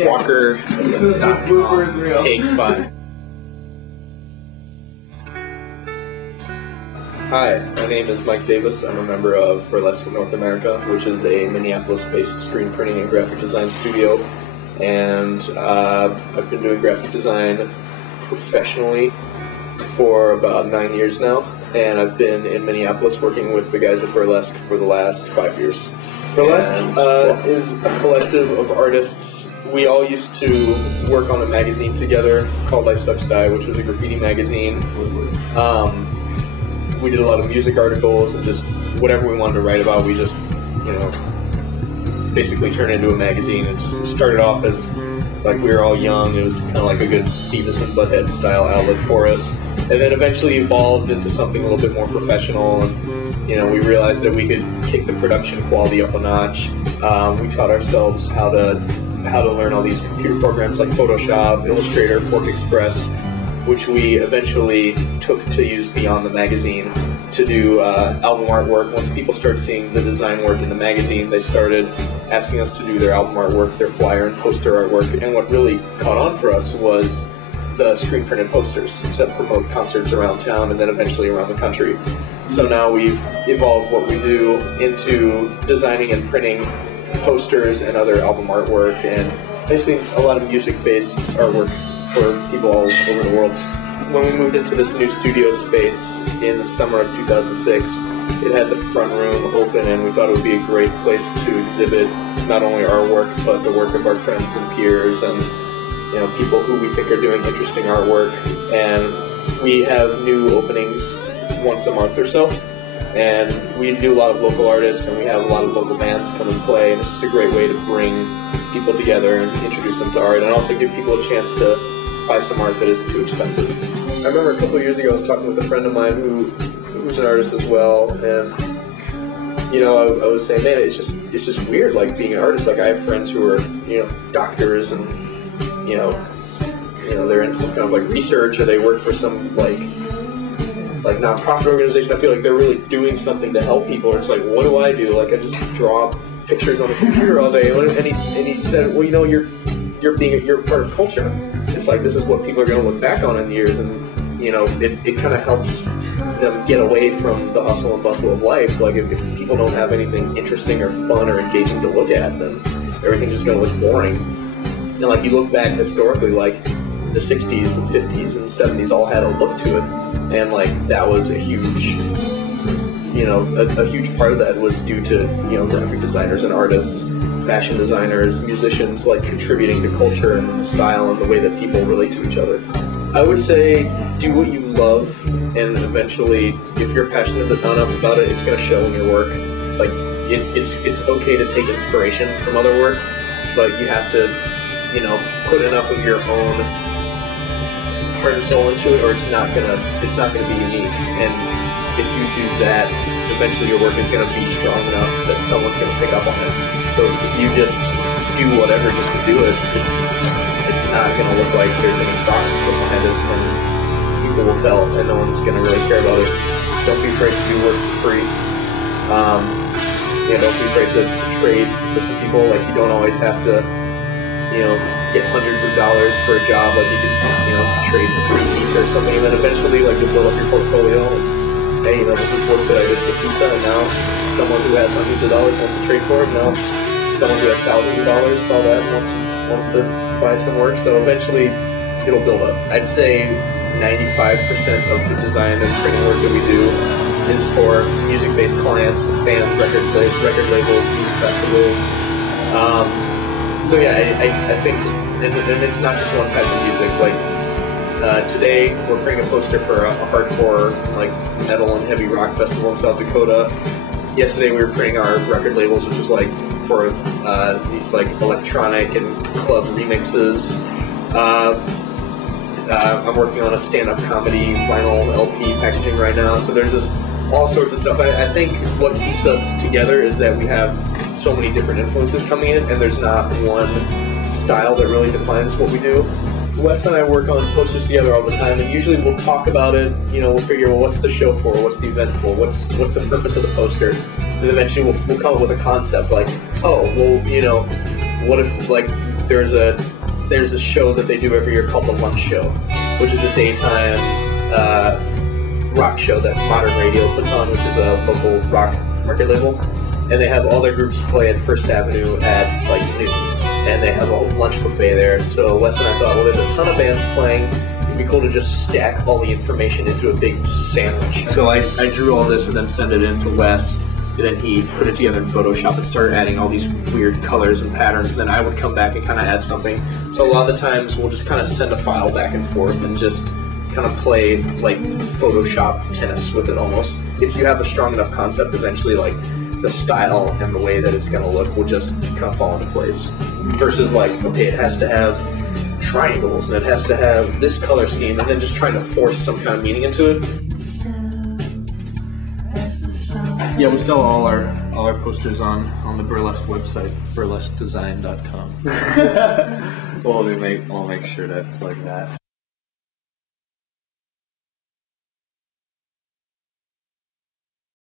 Walker.com. Take 5. Hi, my name is Mike Davis. I'm a member of Burlesque North America, which is a Minneapolis-based screen printing and graphic design studio. And I've been doing graphic design professionally for about 9 years now. And I've been in Minneapolis working with the guys at Burlesque for the last 5 years. Burlesque is a collective of artists. We all used to work on a magazine together called Life Sucks Die, which was a graffiti magazine. We did a lot of music articles and just whatever we wanted to write about, we just, basically turned into a magazine. It just started off as, like, we were all young. It was kind of like a good Beavis and Butthead style outlet for us. And then eventually evolved into something a little bit more professional. And, we realized that we could kick the production quality up a notch. We taught ourselves how to learn all these computer programs like Photoshop, Illustrator, Quark Express, which we eventually took to use beyond the magazine to do album artwork. Once people started seeing the design work in the magazine, they started asking us to do their album artwork, their flyer and poster artwork. And what really caught on for us was the screen printed posters to promote concerts around town and then eventually around the country. So now we've evolved what we do into designing and printing posters and other album artwork and basically a lot of music-based artwork for people all over the world. When we moved into this new studio space in the summer of 2006, it had the front room open and we thought it would be a great place to exhibit not only our work but the work of our friends and peers and people who we think are doing interesting artwork. And we have new openings once a month or so, and we do a lot of local artists and we have a lot of local bands come and play, and it's just a great way to bring people together and introduce them to art and also give people a chance to buy some art that isn't too expensive. I remember a couple of years ago I was talking with a friend of mine who's an artist as well, and I was saying, man, it's just weird, like being an artist. Like I have friends who are doctors and they're in some kind of like research or they work for some like nonprofit organization. I feel like they're really doing something to help people. It's like, what do I do? Like I just draw pictures on the computer all day. And he said, well, you're part of culture. It's like this is what people are going to look back on in years, and it kind of helps them get away from the hustle and bustle of life. Like if people don't have anything interesting or fun or engaging to look at, then everything's just going to look boring. And like you look back historically, like the 60s and 50s and 70s all had a look to it, and like that was a huge a huge part of that was due to graphic designers and artists, fashion designers, musicians, like contributing to culture and style and the way that people relate to each other. I would say do what you love, and eventually if you're passionate enough about it, it's going to show in your work. Like it's okay to take inspiration from other work, but you have to put enough of your own heart and soul into it, or it's not gonna be unique. And if you do that, eventually your work is gonna be strong enough that someone's gonna pick up on it. So if you just do whatever just to do it, it's not gonna look like there's any thought put behind it, and people will tell, and no one's gonna really care about it. Don't be afraid to do work for free. Don't be afraid to trade with some people. Like you don't always have to get hundreds of dollars for a job. Like you could, trade for free pizza or something, and then eventually, like, you'll build up your portfolio. And, hey, this is work that I did for pizza, and now someone who has hundreds of dollars wants to trade for it. Now, someone who has thousands of dollars saw that and wants to buy some work. So eventually, it'll build up. I'd say 95% of the design and printing work that we do is for music-based clients, bands, record labels, music festivals. So yeah, I think just, and it's not just one type of music. Like today, we're printing a poster for a hardcore, like metal and heavy rock festival in South Dakota. Yesterday, we were printing our record labels, which is like for these like electronic and club remixes. I'm working on a stand-up comedy vinyl LP packaging right now. So there's just all sorts of stuff. I think what keeps us together is that we have so many different influences coming in, and there's not one style that really defines what we do. Wes and I work on posters together all the time, and usually we'll talk about it. We'll figure, well, what's the show for? What's the event for? What's the purpose of the poster? And eventually we'll come up with a concept like, oh, well, what if like there's a show that they do every year called the Lunch Show, which is a daytime rock show that Modern Radio puts on, which is a local rock record label. And they have all their groups play at First Avenue at like noon, and they have a lunch buffet there. So Wes and I thought, well, there's a ton of bands playing. It'd be cool to just stack all the information into a big sandwich. So I drew all this and then sent it in to Wes. And then he put it together in Photoshop and started adding all these weird colors and patterns. And then I would come back and kind of add something. So a lot of the times we'll just kind of send a file back and forth and just kind of play like Photoshop tennis with it almost. If you have a strong enough concept, eventually like the style and the way that it's going to look will just kind of fall into place. Versus like, okay, it has to have triangles and it has to have this color scheme, and then just trying to force some kind of meaning into it. Yeah, we sell all our posters on the Burlesque website, burlesquedesign.com. We'll make sure to plug that.